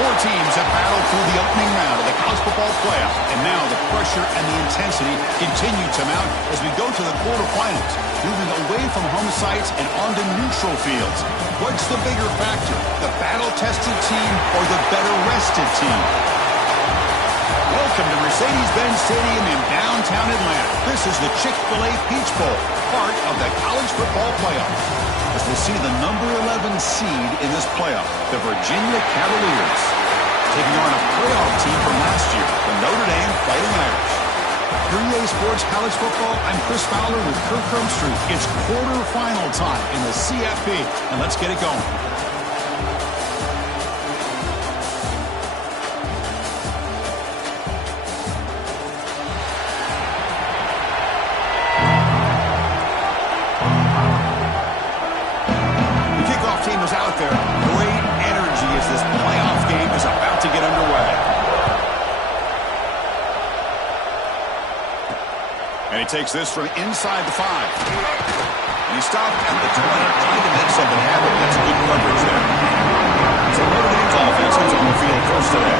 Four teams have battled through the opening round of the college football playoff, and now the pressure and the intensity continue to mount as we go to the quarterfinals, moving away from home sites and onto neutral fields. What's the bigger factor, the battle-tested team or the better-rested team? Welcome to Mercedes-Benz Stadium in downtown Atlanta. This is the Chick-fil-A Peach Bowl, part of the college football playoff. As we'll see the number 11 seed in this playoff, the Virginia Cavaliers, taking on a playoff team from last year, the Notre Dame Fighting Irish. For EA Sports College Football, I'm Chris Fowler with Kirk Herbstreit. It's quarterfinal time in the CFP, and let's get it going. Out there, great energy as this playoff game is about to get underway. And he takes this from inside the 5. And he stopped at the 20, trying to make something happen. That's good coverage there. So Notre Dame's offense is on the field first today.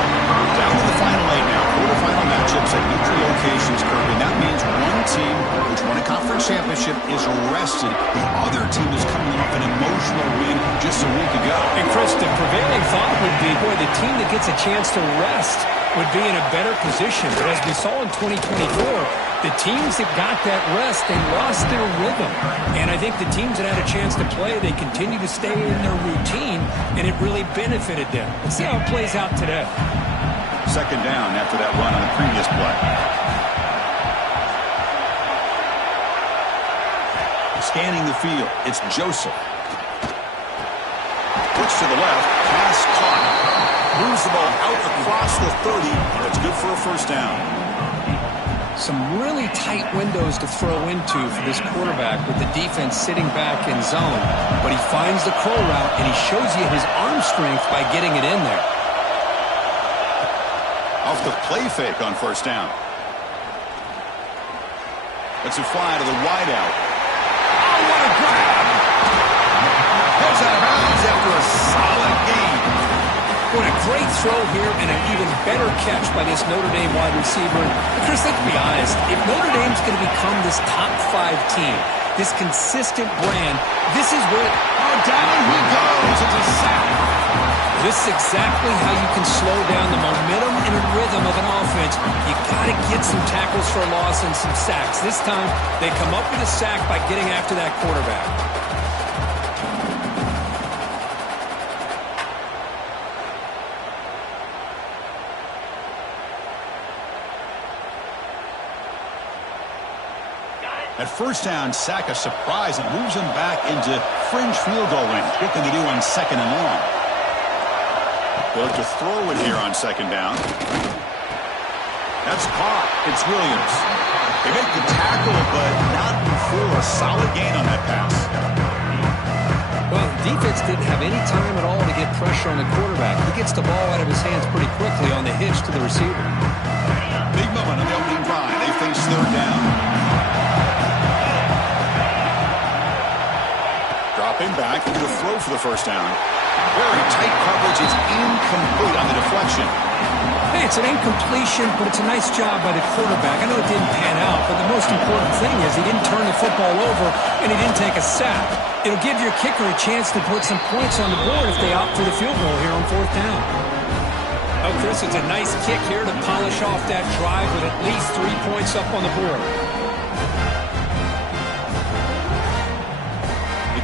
Down to the final 8 now. Quarterfinal matchups at neutral locations, Kirk, and that means one team which won a conference championship is rested. The other team is coming off an emotional win just a week ago. And Chris, the prevailing thought would be, boy, the team that gets a chance to rest would be in a better position. But as we saw in 2024, the teams that got that rest, they lost their rhythm. And I think the teams that had a chance to play, they continue to stay in their routine, and it really benefited them. Let's see how it plays out today. Second down after that run on the previous play. Scanning the field, it's Joseph. Puts to the left, pass caught. Moves the ball out across the 30, and it's good for a first down. Some really tight windows to throw into for this quarterback with the defense sitting back in zone. But he finds the curl route, and he shows you his arm strength by getting it in there. Off the play fake on first down. It's a fly to the wideout. Oh, what a grab! Goes out of bounds after a solid gain. What a great throw here and an even better catch by this Notre Dame wide receiver. And Chris, let's be honest. If Notre Dame's going to become this top 5 team, this consistent brand, this is where down he goes. It's a sack. This is exactly how you can slow down the momentum and rhythm of an offense. You got to get some tackles for a loss and some sacks. This time, they come up with a sack by getting after that quarterback. At first down, sack a surprise. It moves him back into fringe field goal range. What can they do on second and long? They'll look to throw it here on second down. That's caught. It's Williams. They make the tackle, but not before a solid gain on that pass. Well, defense didn't have any time at all to get pressure on the quarterback. He gets the ball out of his hands pretty quickly on the hitch to the receiver. Big moment on the opening drive. They face third down. Dropping back, going to throw for the first down. Very tight coverage. It's incomplete on the deflection. Hey, it's an incompletion, but it's a nice job by the quarterback. I know it didn't pan out, but the most important thing is he didn't turn the football over and he didn't take a sack. It'll give your kicker a chance to put some points on the board if they opt for the field goal here on fourth down. Oh, Chris, it's a nice kick here to polish off that drive with at least 3 points up on the board.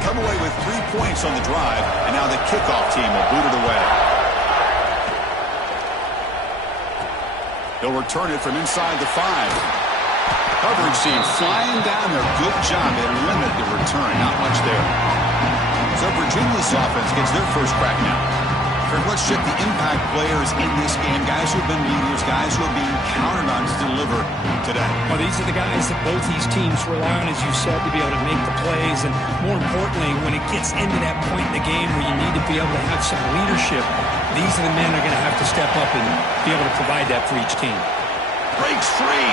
Come away with 3 points on the drive, and now the kickoff team will boot it away. They'll return it from inside the 5. Coverage team flying down there. Good job. They limit the return. Not much there. So Virginia's offense gets their first crack now. Let's check the impact players in this game. Guys who have been leaders, guys who are being counted on to deliver today. Well, these are the guys that both these teams rely on, as you said, to be able to make the plays. And more importantly, when it gets into that point in the game where you need to be able to have some leadership, these are the men that are going to have to step up and be able to provide that for each team. Breaks free.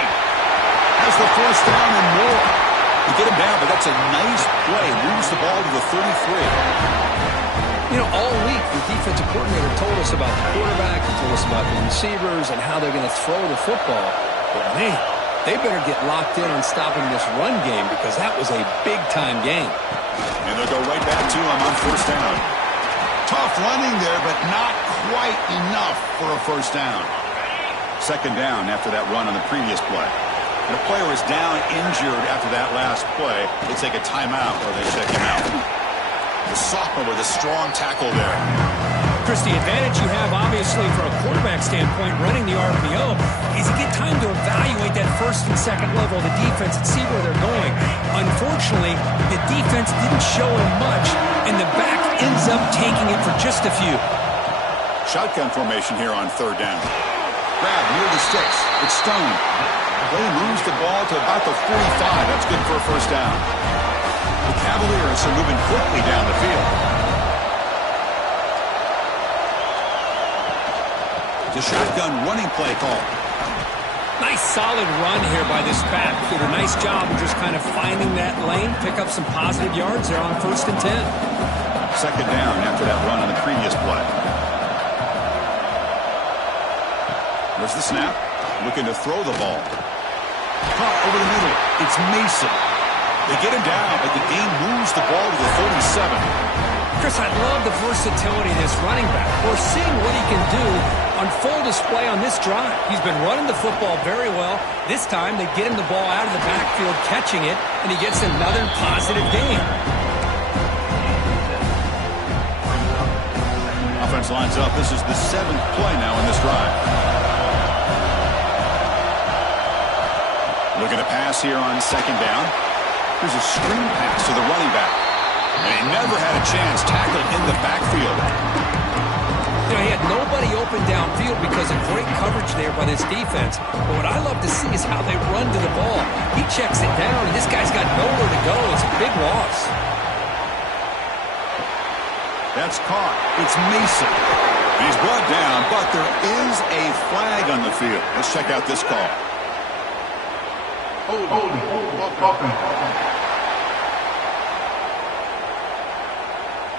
Has the first down and more. You get him down, but that's a nice play. Moves the ball to the 33. You know, all week the defensive coordinator told us about the quarterback, he told us about the receivers and how they're going to throw the football. But man, they better get locked in on stopping this run game because that was a big-time game. And they'll go right back to him on first down. Tough running there, but not quite enough for a first down. Second down after that run on the previous play. And a player is down injured after that last play. They take a timeout or they check him out. The sophomore with a strong tackle there. Chris, the advantage you have, obviously, from a quarterback standpoint, running the RPO, is you get time to evaluate that first and second level of the defense and see where they're going. Unfortunately, the defense didn't show him much, and the back ends up taking it for just a few. Shotgun formation here on third down. Grab near the sticks. It's Stone. Play moves the ball to about the 45. That's good for a first down. The Cavaliers are moving quickly down the field. The shotgun running play call. Nice solid run here by this back. Did a nice job of just kind of finding that lane, pick up some positive yards there on first and 10. Second down after that run on the previous play. There's the snap. Looking to throw the ball. Caught over the middle. It's Mason. They get him down, but the game moves the ball to the 37. Chris, I love the versatility of this running back. We're seeing what he can do on full display on this drive. He's been running the football very well. This time, they get him the ball out of the backfield, catching it, and he gets another positive gain. Offense lines up. This is the 7th play now in this drive. Looking to pass here on second down. Here's a screen pass to the running back. And he never had a chance tackled in the backfield. You know, he had nobody open downfield because of great coverage there by this defense. But what I love to see is how they run to the ball. He checks it down, and this guy's got nowhere to go. It's a big loss. That's caught. It's Mason. He's brought down, but there is a flag on the field. Let's check out this call.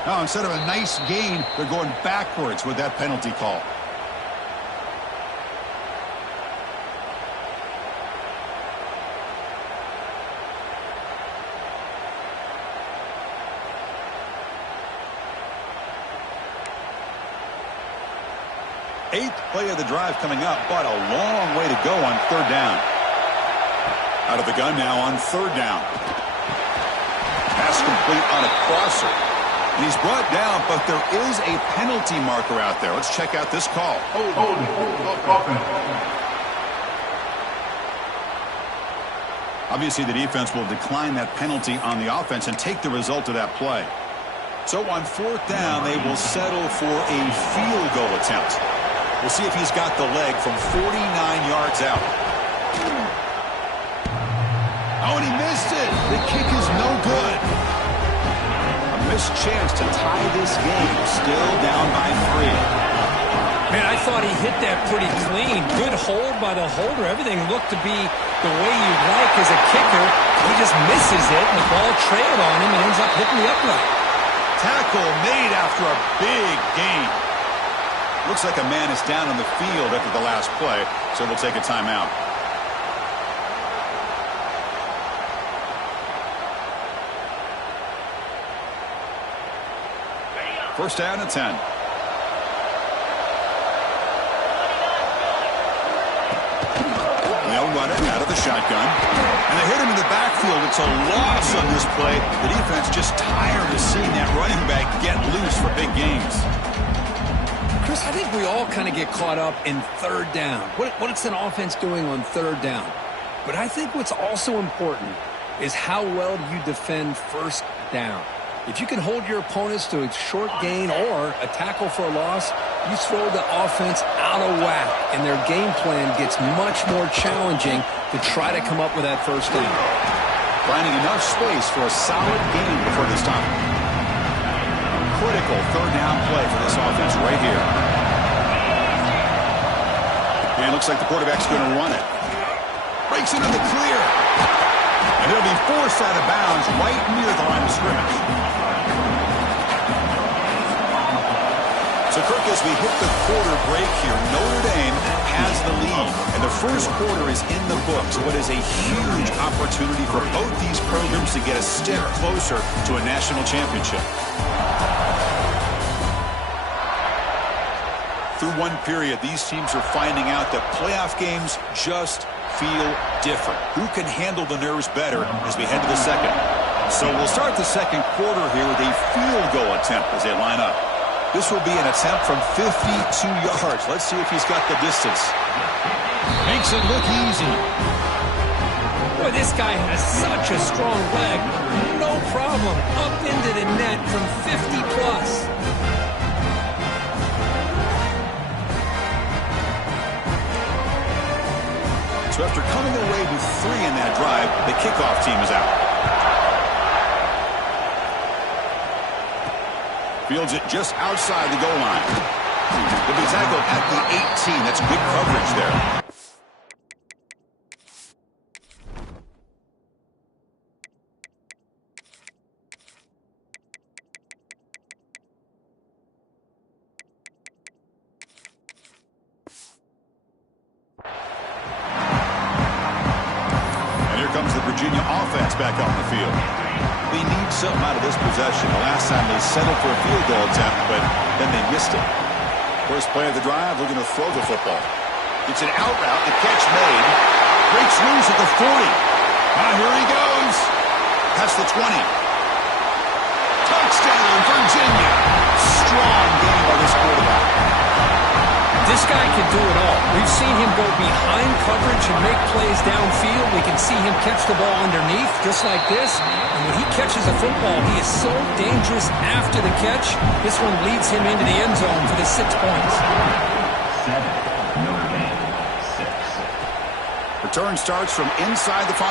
Now, instead of a nice gain, they're going backwards with that penalty call. Eighth play of the drive coming up, but a long way to go on third down. Out of the gun now on third down. Pass complete on a crosser. And he's brought down, but there is a penalty marker out there. Let's check out this call. Obviously, the defense will decline that penalty on the offense and take the result of that play. So on fourth down, they will settle for a field goal attempt. We'll see if he's got the leg from 49 yards out. Oh, and he missed it. The kick is no good. A missed chance to tie this game. Still down by 3. Man, I thought he hit that pretty clean. Good hold by the holder. Everything looked to be the way you'd like as a kicker. He just misses it, and the ball trailed on him and ends up hitting the upright. Tackle made after a big gain. Looks like a man is down on the field after the last play, so they'll take a timeout. First down and 10. They'll run it out of the shotgun. And they hit him in the backfield. It's a loss on this play. The defense just tired of seeing that running back get loose for big gains. Chris, I think we all kind of get caught up in third down. What's an offense doing on third down? But I think what's also important is how well you defend first down. If you can hold your opponents to a short gain or a tackle for a loss, you throw the offense out of whack, and their game plan gets much more challenging to try to come up with that first down. Finding enough space for a solid gain before this time. Critical third down play for this offense right here. And it looks like the quarterback's going to run it. Breaks into the clear. And it'll be forced out of bounds right near the line of scrimmage. So, Kirk, as we hit the quarter break here, Notre Dame has the lead, and the first quarter is in the books. What is a huge opportunity for both these programs to get a step closer to a national championship. Through one period, these teams are finding out that playoff games just feel different. Who can handle the nerves better as we head to the second? So we'll start the second quarter here with a field goal attempt as they line up. This will be an attempt from 52 yards. Let's see if he's got the distance. Makes it look easy. Boy, this guy has such a strong leg. No problem. Up into the net from 50 plus. So after coming away with 3 in that drive, the kickoff team is out. Fields it just outside the goal line. He'll be tackled at the 18. That's good coverage there. And here comes the Virginia offense back on the field. They need something out of this possession. The last time they settled for a field goal attempt, but then they missed it. First play of the drive, looking to throw the football. It's an out route, the catch made. Breaks loose at the 40. Here he goes. Past the 20. Touchdown, Virginia. Strong game by this quarterback. This guy can do it all. We've seen him go behind coverage and make plays downfield. We can see him catch the ball underneath, just like this. And when he catches a football, he is so dangerous after the catch. This one leads him into the end zone for the 6 points. 7, Notre Dame, 6. Return starts from inside the 5.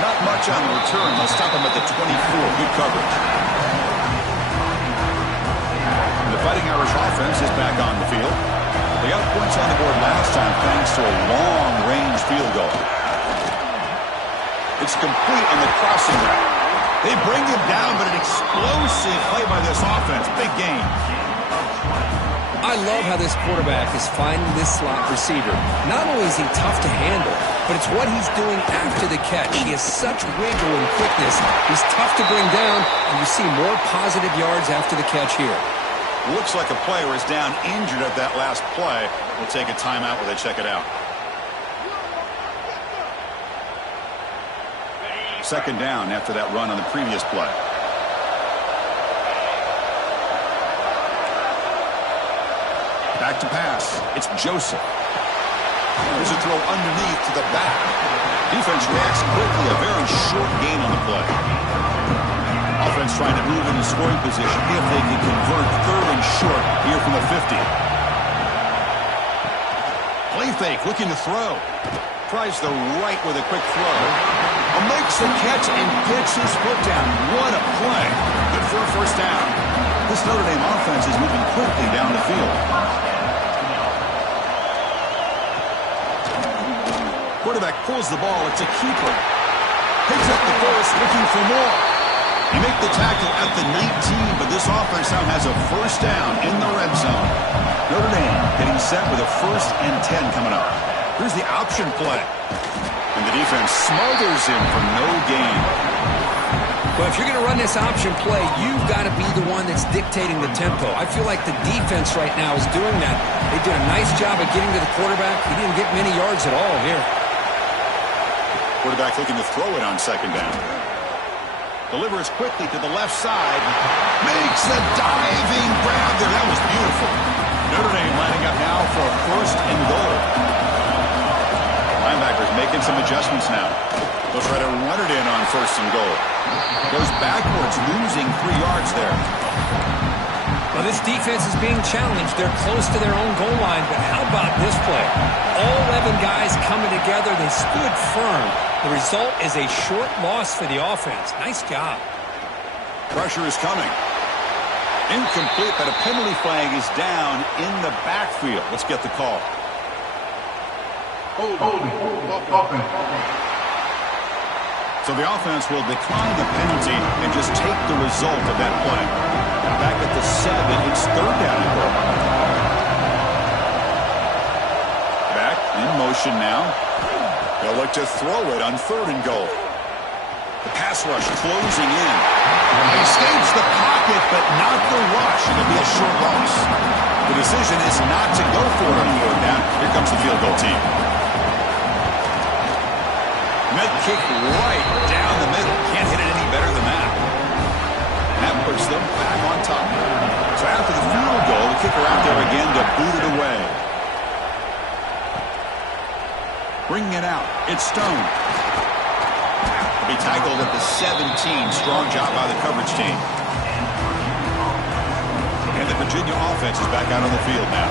Not much on the return. They'll stop him at the 24. Good coverage. The Fighting Irish offense is back on the field. They got points on the board last time thanks to a long-range field goal. It's complete on the crossing route. They bring him down, but an explosive play by this offense. Big game. I love how this quarterback is finding this slot receiver. Not only is he tough to handle, but it's what he's doing after the catch. He has such wiggle and quickness. He's tough to bring down, and you see more positive yards after the catch here. Looks like a player is down injured at that last play. We'll take a timeout while they check it out. Second down after that run on the previous play. Back to pass. It's Joseph. There's a throw underneath to the back. Defense reacts quickly. A very short gain on the play. Offense trying to move into scoring position if they can convert 3rd and short here from the 50. Play fake, looking to throw. Tries the right with a quick throw. Makes the catch and gets his foot down. What a play. Good for a first down. This Notre Dame offense is moving quickly down the field. Quarterback pulls the ball. It's a keeper. Picks up the first, looking for more. You make the tackle at the 19, but this offense now has a first down in the red zone. Notre Dame getting set with a 1st and 10 coming up. Here's the option play. And the defense smothers him for no gain. Well, if you're going to run this option play, you've got to be the one that's dictating the tempo. I feel like the defense right now is doing that. They did a nice job of getting to the quarterback. He didn't get many yards at all here. Quarterback looking to throw it on second down. Delivers quickly to the left side. Makes a diving grab there. That was beautiful. Notre Dame lining up now for a 1st and goal. Linebackers making some adjustments now. They'll try to run it in on 1st and goal. Goes backwards, losing 3 yards there. Well, this defense is being challenged. They're close to their own goal line, but how about this play? All 11 guys coming together. They stood firm. The result is a short loss for the offense. Nice job. Pressure is coming. Incomplete, but a penalty flag is down in the backfield. Let's get the call. So the offense will decline the penalty and just take the result of that play. Back at the 7, it's third down and goal. Back in motion now. They'll look to throw it on third and goal. The pass rush closing in. He escapes the pocket, but not the rush. It'll be a short loss. The decision is not to go for it on fourth down. Here comes the field goal team. Mid kick right down the middle. Can't hit it any better than that. And that puts them back on top. So after the field goal, the kicker out there again to boot it away. Bringing it out. It's Stone. Be tackled at the 17. Strong job by the coverage team. And the Virginia offense is back out on the field now.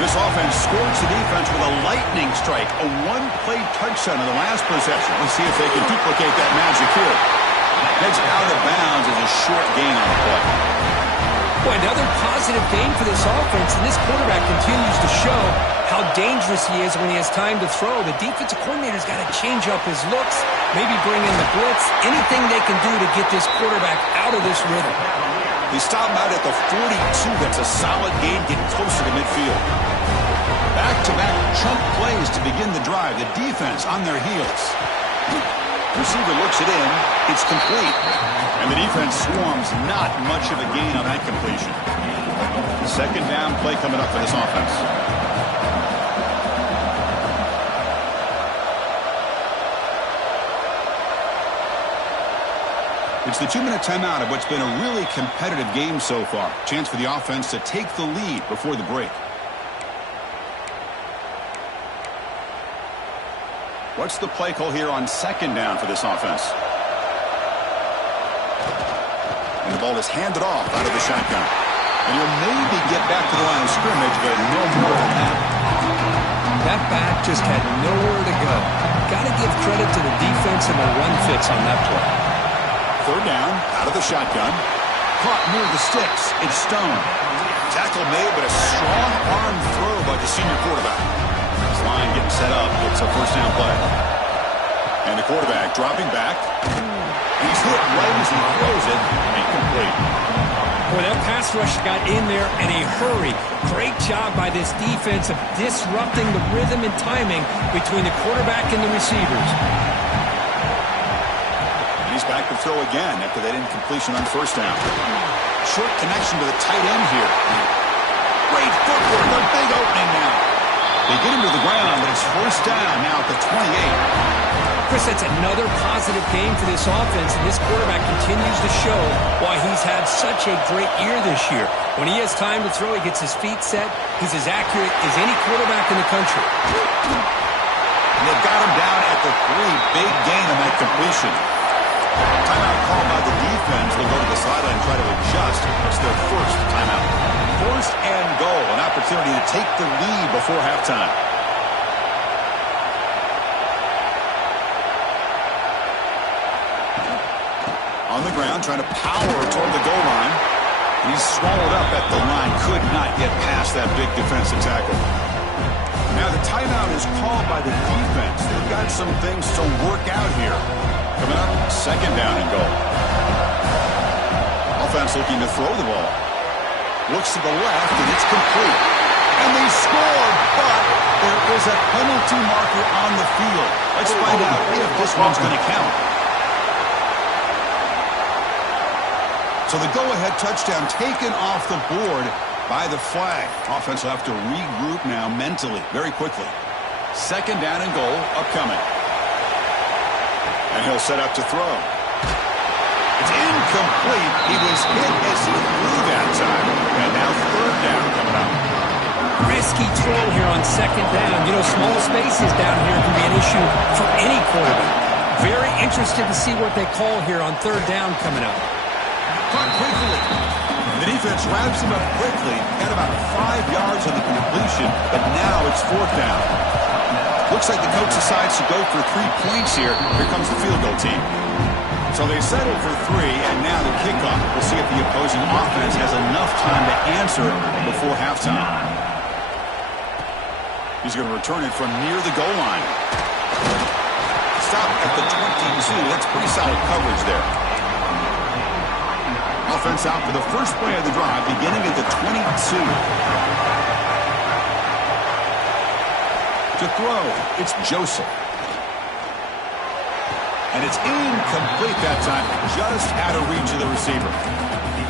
This offense scores the defense with a lightning strike. A one-play touchdown in the last possession. Let's see if they can duplicate that magic here. Heads out of bounds as a short gain on the play. Boy, another positive gain for this offense, and this quarterback continues to show how dangerous he is when he has time to throw. The defensive coordinator's got to change up his looks, maybe bring in the blitz, anything they can do to get this quarterback out of this rhythm. They stop him out at the 42. That's a solid gain, getting closer to midfield. Back-to-back chunk plays to begin the drive. The defense on their heels. Receiver looks it in. It's complete. And the defense swarms. Not much of a gain on that completion. Second down play coming up for this offense. It's the 2-minute timeout of what's been a really competitive game so far. Chance for the offense to take the lead before the break. What's the play call here on second down for this offense? And the ball is handed off out of the shotgun. And he'll maybe get back to the line of scrimmage, but no more than that. That back just had nowhere to go. Got to give credit to the defense and the run fits on that play. Third down, out of the shotgun. Caught near the sticks. It's Stone. Tackle made, but a strong arm throw by the senior quarterback. This line getting set up. It's a first down play. And the quarterback dropping back. He's hit right as he throws it. Incomplete. Boy, that pass rush got in there in a hurry. Great job by this defense of disrupting the rhythm and timing between the quarterback and the receivers. He's back to throw again after that incompletion on first down. Short connection to the tight end here. Great footwork, a big opening now. They get him to the ground, but it's first down now at the 28. Chris, that's another positive game for this offense, and this quarterback continues to show why he's had such a great year this year. When he has time to throw, he gets his feet set. He's as accurate as any quarterback in the country. And they've got him down at the 3. Big gain on that completion. Timeout called by the defense. They'll go to the sideline and try to adjust. It's their first timeout. First and goal. An opportunity to take the lead before halftime. On the ground, trying to power toward the goal line. He's swallowed up at the line. Could not get past that big defensive tackle. Now the timeout is called by the defense. They've got some things to work out here. Coming up, second down and goal. Offense looking to throw the ball. Looks to the left, and it's complete. And they scored, but there is a penalty marker on the field. Let's find out if this one's going to count. So the go-ahead touchdown taken off the board by the flag. Offense will have to regroup now mentally very quickly. Second down and goal upcoming. And he'll set up to throw. It's incomplete. He was hit as he threw that time. And now third down coming up. Risky throw here on second down. You know, small spaces down here can be an issue for any quarterback. Very interested to see what they call here on third down coming up. Caught quickly. The defense wraps him up quickly. Got about 5 yards on the completion, but now it's fourth down. Looks like the coach decides to go for 3 points here. Here comes the field goal team. So they settle for 3, and now the kickoff. We'll see if the opposing offense has enough time to answer before halftime. He's going to return it from near the goal line. Stop at the 22. That's pretty solid coverage there. Offense out for the first play of the drive, beginning at the 22 To throw, it's Joseph. And it's incomplete that time. Just out of reach of the receiver.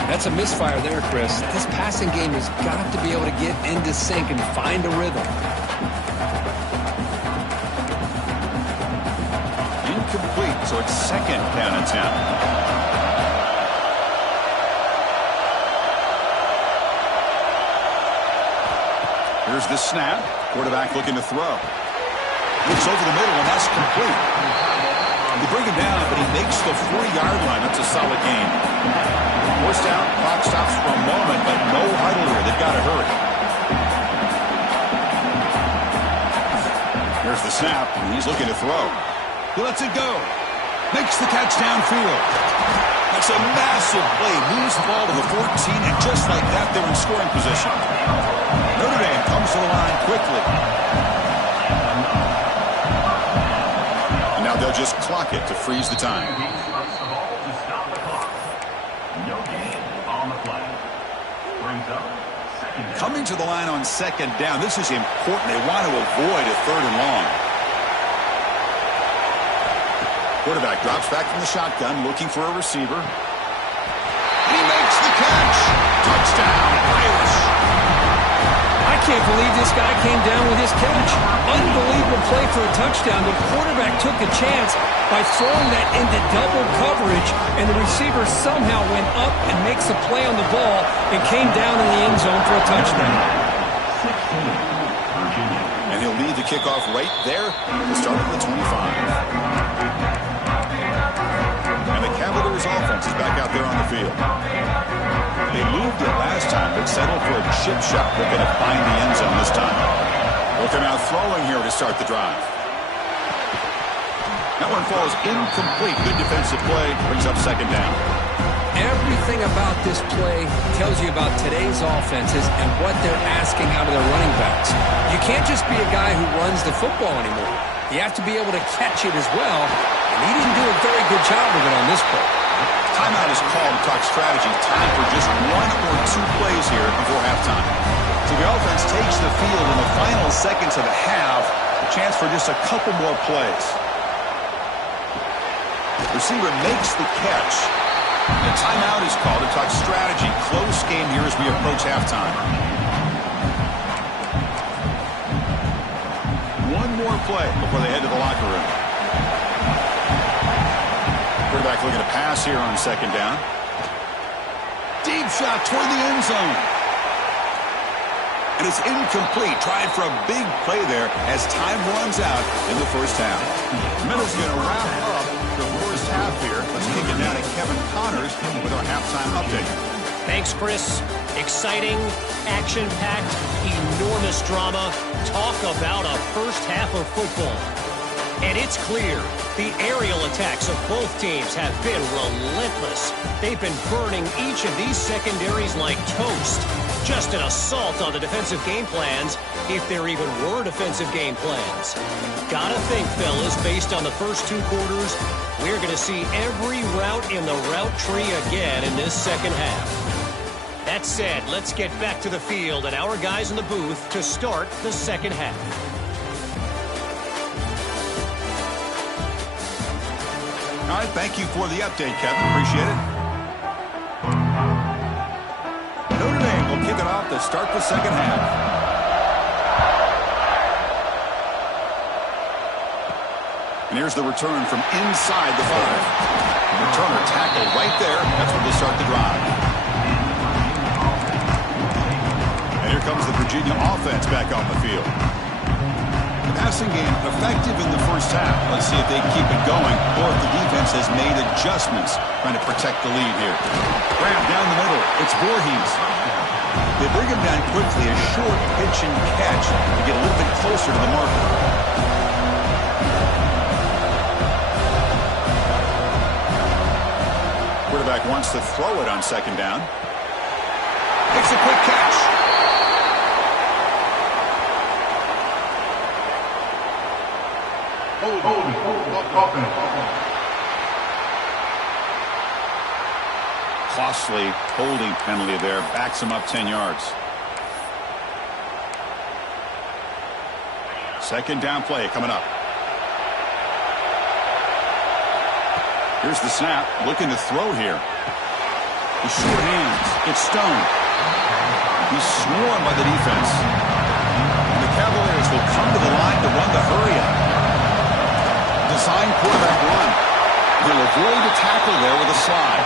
That's a misfire there, Chris. This passing game has got to be able to get into sync and find a rhythm. Incomplete, so it's second down and 10. Here's the snap. Quarterback looking to throw. Looks over the middle, and that's complete. They bring him down, but he makes the 40-yard line. That's a solid gain. Forced out, clock stops for a moment, but no huddle here. They've got to hurry. Here's the snap, and he's looking to throw. He lets it go. Makes the catch downfield. That's a massive play. Moves the ball to the 14, and just like that, they're in scoring position. Notre Dame comes to the line quickly. And now they'll just clock it to freeze the time. Coming to the line on second down. This is important. They want to avoid a third and long. Quarterback drops back from the shotgun, looking for a receiver. And he makes the catch. Touchdown, Irish. I can't believe this guy came down with his catch. Unbelievable play for a touchdown. The quarterback took a chance by throwing that into double coverage, and the receiver somehow went up and makes a play on the ball and came down in the end zone for a touchdown. And he'll lead the kickoff right there to start at the 25. And the Cavaliers offense is back out there on the field. They moved it last time, but settled for a chip shot. They're going to find the end zone this time. Looking out throwing here to start the drive. That one falls incomplete. Good defensive play. Brings up second down. Everything about this play tells you about today's offenses and what they're asking out of their running backs. You can't just be a guy who runs the football anymore. You have to be able to catch it as well, and he didn't do a very good job of it on this play. Timeout is called to talk strategy. Time for just one or two plays here before halftime. So the offense takes the field in the final seconds of the half. A chance for just a couple more plays. Receiver makes the catch. The timeout is called to talk strategy. Close game here as we approach halftime. One more play before they head to the locker room. Quarterback looking to pass here on second down. Deep shot toward the end zone. And it's incomplete. Trying for a big play there as time runs out in the first half. Middle's going to wrap up the first half here. Let's kick it down to Kevin Connors with our halftime update. Thanks, Chris. Exciting, action-packed, enormous drama. Talk about a first half of football. And it's clear, the aerial attacks of both teams have been relentless. They've been burning each of these secondaries like toast. Just an assault on the defensive game plans, if there even were defensive game plans. Gotta think, fellas, based on the first two quarters, we're going to see every route in the route tree again in this second half. That said, let's get back to the field and our guys in the booth to start the second half. All right, thank you for the update, Kevin. Appreciate it. Notre Dame will kick it off to start the second half. And here's the return from inside the 5. The returner tackled right there. That's where they start the drive. And here comes the Virginia offense back on the field. Passing game effective in the first half. Let's see if they keep it going or if the defense has made adjustments trying to protect the lead here. Grab down the middle. It's Voorhees. They bring him down quickly. A short pitch and catch to get a little bit closer to the marker. Quarterback wants to throw it on second down. Makes a quick catch. Costly holding penalty there. Backs him up 10 yards. Second down play coming up. Here's the snap. Looking to throw here. The short hands. It's Stone. He's swarmed by the defense. And the Cavaliers will come to the line to run the hurry up. Design quarterback run. He'll avoid the tackle there with a slide.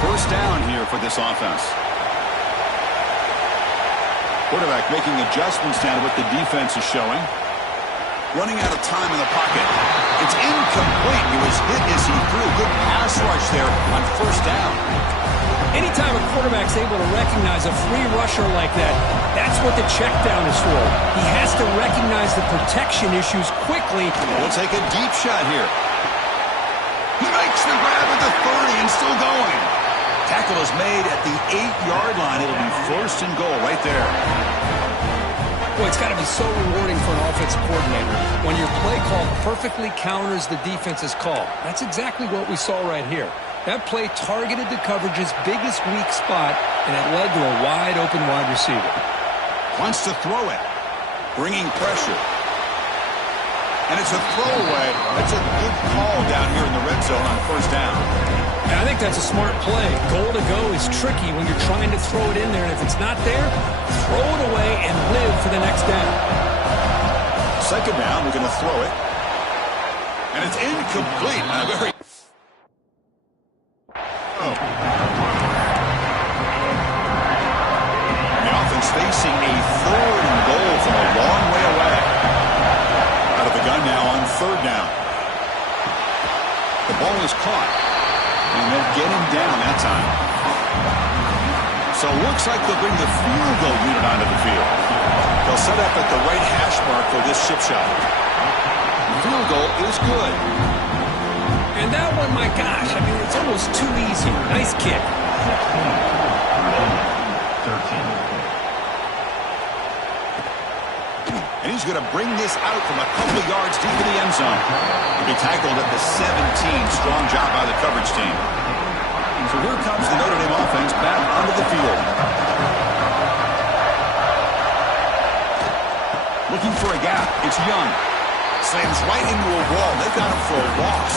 First down here for this offense. Quarterback making adjustments down to what the defense is showing. Running out of time in the pocket. It's incomplete. He was hit as he threw. Good pass rush there on first down. Anytime a quarterback's able to recognize a free rusher like that, that's what the check down is for. He has to recognize the protection issues quickly. We'll take a deep shot here. He makes the grab at the 30 and still going. Tackle is made at the 8-yard line. It'll be first and goal right there. Boy, it's got to be so rewarding for an offensive coordinator when your play call perfectly counters the defense's call. That's exactly what we saw right here. That play targeted the coverage's biggest weak spot, and it led to a wide-open wide receiver. Wants to throw it. Bringing pressure. And it's a throwaway. That's a good call down here in the red zone on first down. And I think that's a smart play. Goal to go is tricky when you're trying to throw it in there, and if it's not there, throw it away and live for the next down. Second down, we're going to throw it. And it's incomplete. The offense facing a third and goal from a long way away. Out of the gun now on third down. The ball is caught. And they'll get him down that time. So it looks like they'll bring the field goal unit onto the field. They'll set up at the right hash mark for this chip shot. The field goal is good. And that one, my gosh, I mean, it's almost too easy. Nice kick. 13. And he's going to bring this out from a couple of yards deep in the end zone. He'll be tackled at the 17. Strong job by the coverage team. So here comes the Notre Dame offense back onto the field. Looking for a gap. It's Young. Slams right into a wall. They've got him for a loss.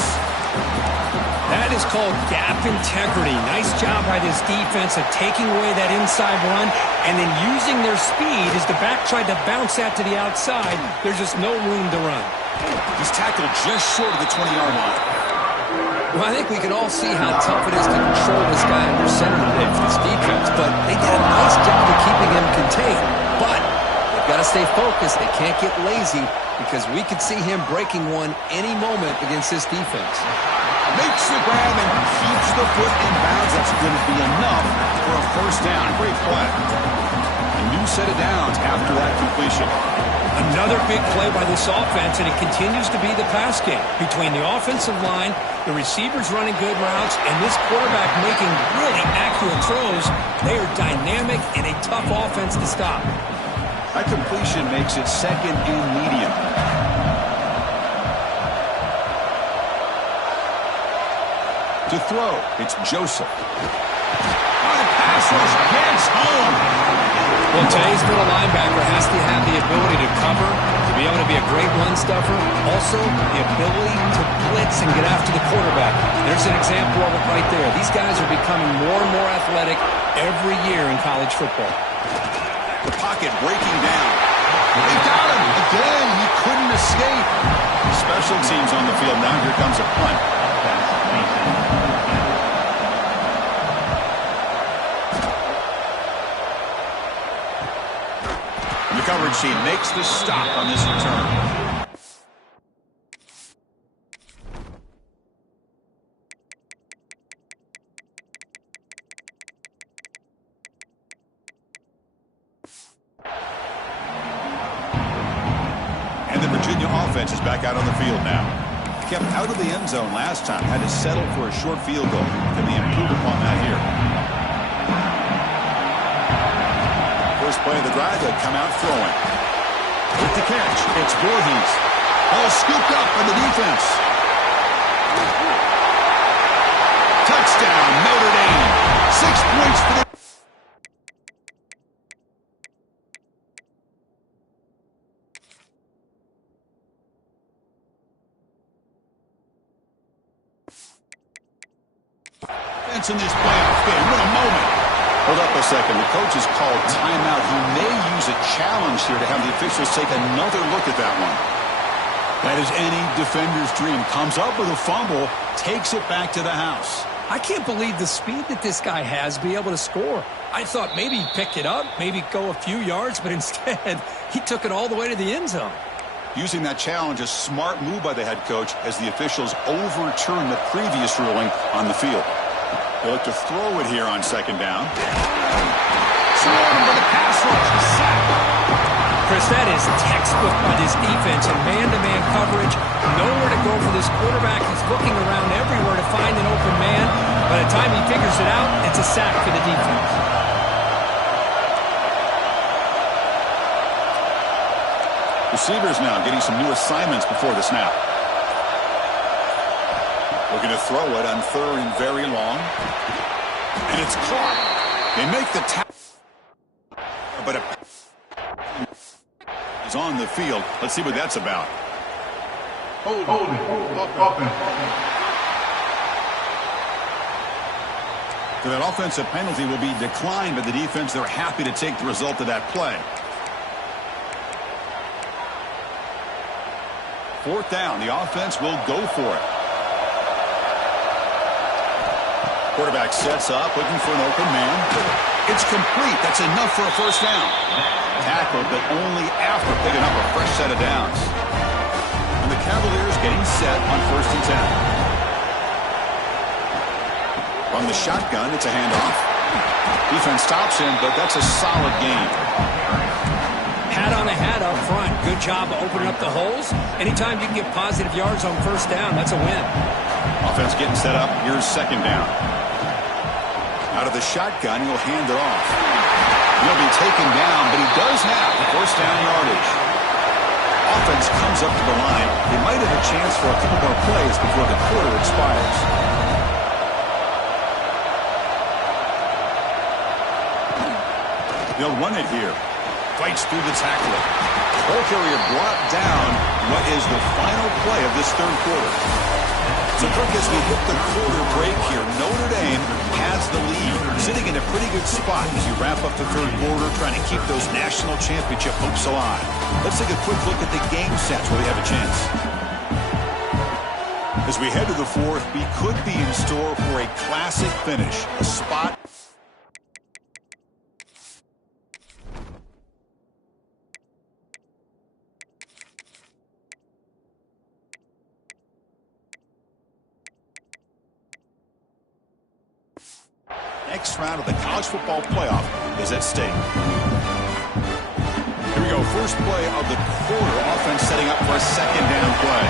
That is called gap integrity. Nice job by this defense of taking away that inside run and then using their speed as the back tried to bounce that to the outside. There's just no room to run. He's tackled just short of the 20-yard line. Well, I think we can all see how tough it is to control this guy under center today for this defense, but they did a nice job of keeping him contained. But they've got to stay focused. They can't get lazy because we could see him breaking one any moment against this defense. Makes the grab and keeps the foot in bounds. That's going to be enough for a first down. Great play. A new set of downs after that completion. Another big play by this offense, and it continues to be the pass game. Between the offensive line, the receivers running good routes, and this quarterback making really accurate throws, they are dynamic and a tough offense to stop. That completion makes it second and medium. To throw, it's Joseph. Pass rush gets home. Well, today's middle linebacker has to have the ability to cover, to be able to be a great run stuffer, also the ability to blitz and get after the quarterback. There's an example of it right there. These guys are becoming more and more athletic every year in college football. The pocket breaking down. They got him again. He couldn't escape. Special teams on the field now. Here comes a punt. And the coverage team makes the stop on this return. And the Virginia offense is back out on the field now. Kept out of the end zone last time. Had to settle for a short field goal. Can they improve upon that here? First play of the drive, they come out throwing. With the catch, it's Voorhees. Ball scooped up by the defense. Touchdown, Notre Dame. 6 points for the... It's in this playoff game. What a moment. Hold up a second. The coach has called timeout. He may use a challenge here to have the officials take another look at that one. That is any defender's dream. Comes up with a fumble, takes it back to the house. I can't believe the speed that this guy has to be able to score. I thought maybe he'd pick it up, maybe go a few yards, but instead he took it all the way to the end zone. Using that challenge, a smart move by the head coach as the officials overturn the previous ruling on the field. They look to throw it here on second down. Surrounded by the pass rush, a sack. Chris, that is textbook by this defense and man-to-man coverage. Nowhere to go for this quarterback. He's looking around everywhere to find an open man. By the time he figures it out, it's a sack for the defense. Receivers now getting some new assignments before the snap. Looking to throw it on third and very long. And it's caught. They make the tackle. But it is on the field. Let's see what that's about. Hold it. So that offensive penalty will be declined by the defense. They're happy to take the result of that play. Fourth down, the offense will go for it. Quarterback sets up, looking for an open man. It's complete. That's enough for a first down. Tackled, but only after picking up a fresh set of downs. And the Cavaliers getting set on 1st and 10. From the shotgun, it's a handoff. Defense stops him, but that's a solid gain. Hat on a hat up front. Good job of opening up the holes. Anytime you can get positive yards on first down, that's a win. Offense getting set up. Here's second down. Out of the shotgun, he'll hand it off. He'll be taken down, but he does have the first down yardage. Offense comes up to the line. They might have a chance for a couple more plays before the quarter expires. They'll run it here. Fights through the tackler. Ball carrier brought down what is the final play of this third quarter. So, Kirk, as we hit the quarter break here, Notre Dame has the lead, sitting in a pretty good spot as you wrap up the third quarter, trying to keep those national championship hopes alive. Let's take a quick look at the game sets where we have a chance. As we head to the fourth, we could be in store for a classic finish, a spot. Next round of the college football playoff is at stake. Here we go. First play of the quarter. Offense setting up for a second down play.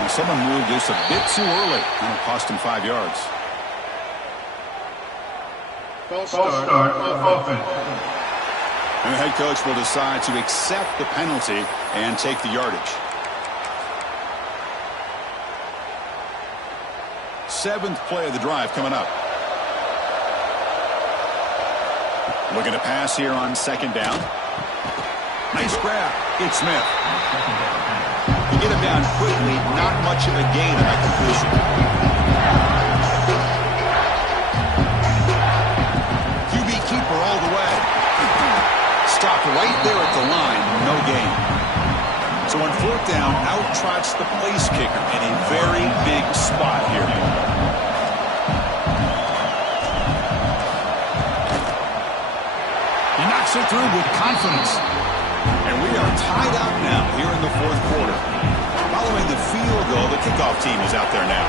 And someone moved this a bit too early. And it cost him 5 yards. False start offense. And the head coach will decide to accept the penalty and take the yardage. 7th play of the drive coming up. Looking to pass here on second down. Nice grab. It's Smith. You get him down quickly. Not much of a gain on that completion. QB keeper all the way. Stopped right there at the line, no gain. So on fourth down, out trots the place kicker in a very big spot here. He knocks it through with confidence. And we are tied up now here in the fourth quarter. Following the field goal, the kickoff team is out there now.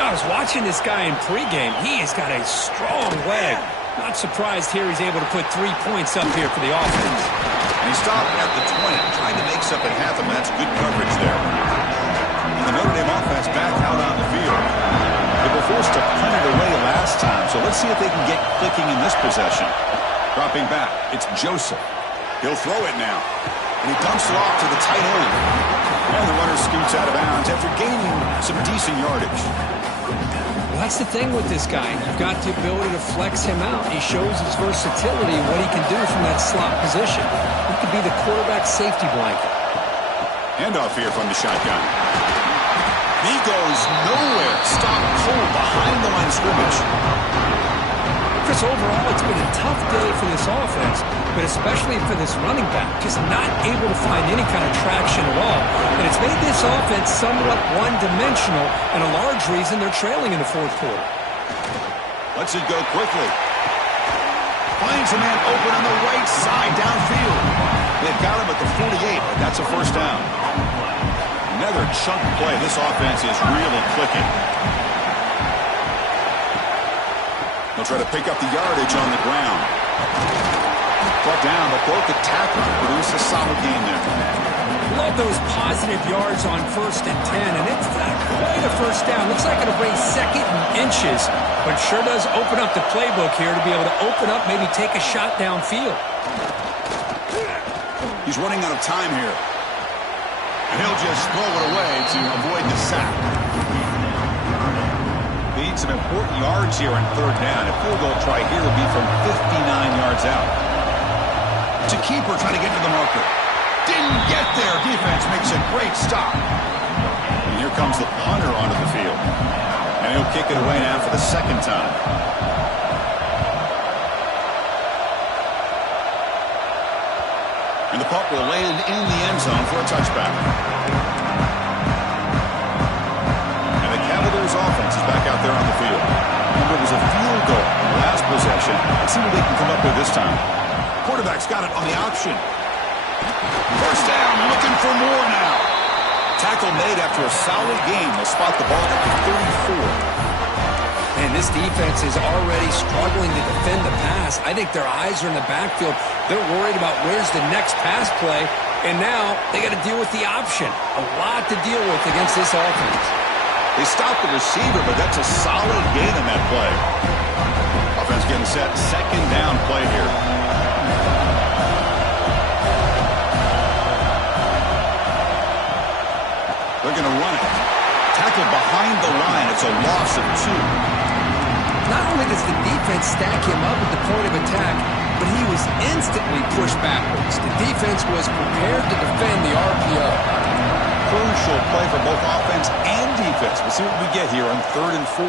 I was watching this guy in pregame. He has got a strong leg. Not surprised here he's able to put 3 points up here for the offense. And he stopped at the 20, trying to make something happen. That's good coverage there. And the Notre Dame offense back out on the field. They were forced to punt it away last time, so let's see if they can get clicking in this possession. Dropping back, it's Joseph. He'll throw it now. And he dumps it off to the tight end. And the runner scoots out of bounds after gaining some decent yardage. That's the thing with this guy. You've got the ability to flex him out. He shows his versatility and what he can do from that slot position. He could be the quarterback's safety blanket. Handoff here from the shotgun. He goes nowhere. Stop cold behind the line of scrimmage. Chris, overall, it's been a tough day for this offense, but especially for this running back, just not able to find any kind of traction at all. And it's made this offense somewhat one-dimensional, and a large reason they're trailing in the fourth quarter. Lets it go quickly. Finds a man open on the right side downfield. They've got him at the 48, but that's a first down. Another chunk play. This offense is really clicking. They'll try to pick up the yardage on the ground. Brought down, but broke the tackle. Produced a solid game there. Love those positive yards on 1st and 10, and it's not quite a first down. Looks like it'll bring 2nd and inches, but sure does open up the playbook here to be able to open up, maybe take a shot downfield. He's running out of time here. And he'll just throw it away to avoid the sack. Need some important yards here on 3rd down. A field goal try here will be from 59 yards out. To keeper trying to get to the marker. Didn't get there. Defense makes a great stop. And here comes the punter onto the field. And he'll kick it away now for the 2nd time. And the puck will land in the end zone for a touchback. And the Cavaliers offense is back out there on the field. Remember, it was a field goal in the last possession. Let's see what they can come up with this time. Quarterback's got it on the option. First down, looking for more now. Tackle made after a solid game. They'll spot the ball at the 34. And this defense is already struggling to defend the pass. I think their eyes are in the backfield. They're worried about where's the next pass play. And now they got to deal with the option. A lot to deal with against this offense. They stopped the receiver, but that's a solid gain in that play. Offense getting set. 2nd down play here. They're going to run it. Tackled behind the line. It's a loss of 2. Not only does the defense stack him up at the point of attack, but he was instantly pushed backwards. The defense was prepared to defend the RPO. Crucial play for both offense and defense. We'll see what we get here on 3rd and 4.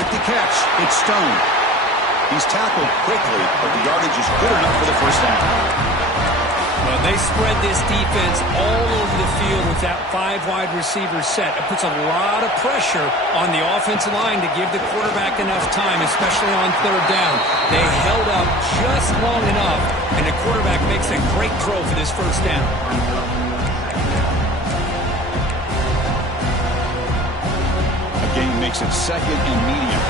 With the catch, it's Stone. He's tackled quickly, but the yardage is good enough for the first down. Well, they spread this defense all over the field with that 5 wide receiver set. It puts a lot of pressure on the offensive line to give the quarterback enough time, especially on 3rd down. They held up just long enough, and the quarterback makes a great throw for this first down. Again, makes it 2nd and medium.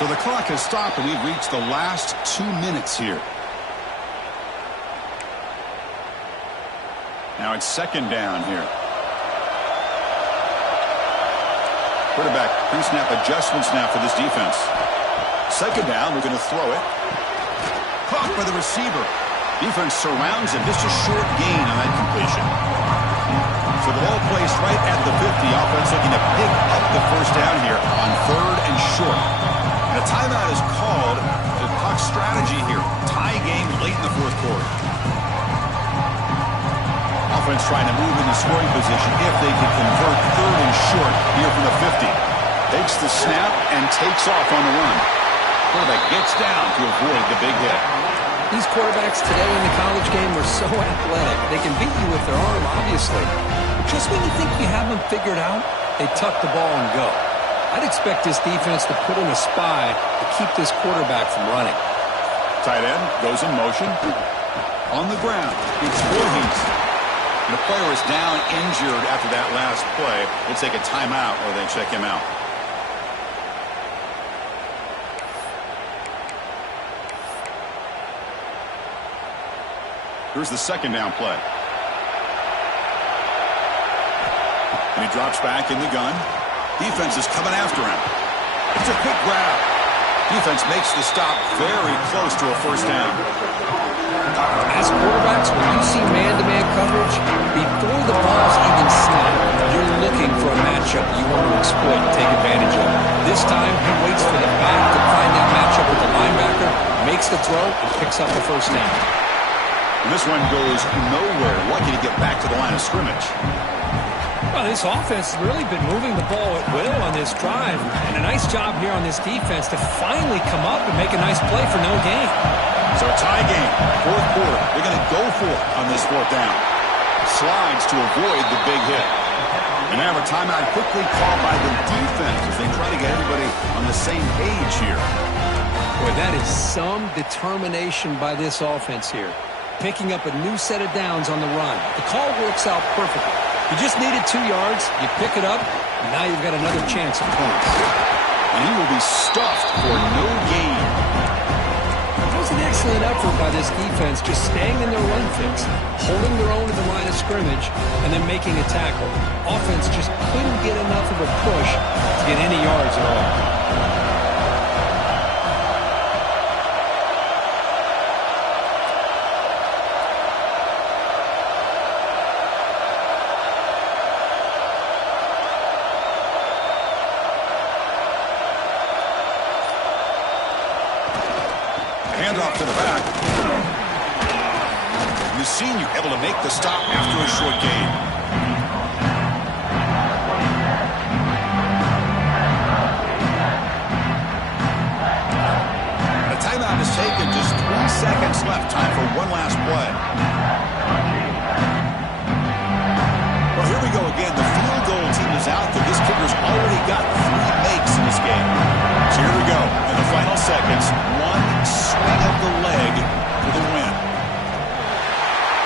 So the clock has stopped, and we've reached the last 2 minutes here. Now it's 2nd down here. Quarterback pre-snap adjustments now for this defense. 2nd down, we're going to throw it. Caught by the receiver. Defense surrounds him. Just a short gain on that completion. So the ball placed right at the 50. Offense looking to pick up the first down here on 3rd and short. And a timeout is called to talk strategy here. Tie game late in the 4th quarter. Offense trying to move into scoring position if they can convert 3rd and short here from the 50. Takes the snap and takes off on the run. Quarterback gets down to avoid the big hit. These quarterbacks today in the college game are so athletic. They can beat you with their arm, obviously. But just when you think you have them figured out, they tuck the ball and go. I'd expect this defense to put in a spy to keep this quarterback from running. Tight end goes in motion. On the ground, it's Voorhees. And the player is down injured after that last play. We'll take a timeout or they check him out. Here's the 2nd down play. And he drops back in the gun. Defense is coming after him. It's a quick grab. Defense makes the stop very close to a first down. As quarterbacks, when you see man-to-man coverage, before the ball's even snapped, you're looking for a matchup you want to exploit and take advantage of. This time, he waits for the back to find that matchup with the linebacker, makes the throw, and picks up the first down. This one goes nowhere. Lucky to get back to the line of scrimmage. Well, this offense has really been moving the ball at will on this drive. And a nice job here on this defense to finally come up and make a nice play for no gain. So a tie game, fourth quarter. They're going to go for it on this fourth down. Slides to avoid the big hit. And now a timeout quickly called by the defense as they try to get everybody on the same page here. Boy, that is some determination by this offense here. Picking up a new set of downs on the run. The call works out perfectly. You just needed 2 yards, you pick it up, and now you've got another chance at points. And he will be stuffed for no gain. It was an excellent effort by this defense, just staying in their run fix, holding their own at the line of scrimmage, and then making a tackle. Offense just couldn't get enough of a push to get any yards at all. Handoff to the back. The senior able to make the stop after a short gain. A timeout is taken. Just 3 seconds left. Time for one last play. Well, here we go again. The field goal team is out there. This kicker's already got 3 makes in this game. So here we go. In the final seconds, one swing of the leg for the win.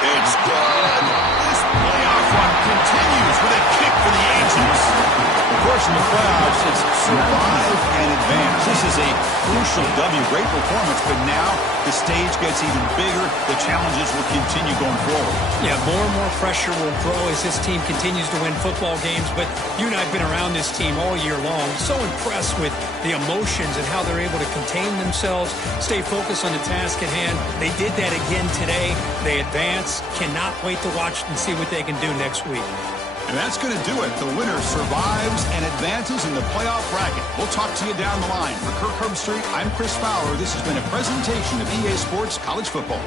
It's good. This playoff run continues with a kick for the ages. Of course, in the playoffs, it's survive and advance. This is a crucial W. Great performance, but now the stage gets even bigger. The challenges will continue going forward. Yeah, more and more pressure will grow as this team continues to win football games, but you and I have been around this team all year long. So impressed with the emotions and how they're able to contain themselves, stay focused on the task at hand. They did that again today. They advance. Cannot wait to watch and see what they can do next week. And that's going to do it. The winner survives and advances in the playoff bracket. We'll talk to you down the line. For Kirk Herbstreit, I'm Chris Fowler. This has been a presentation of EA Sports College Football.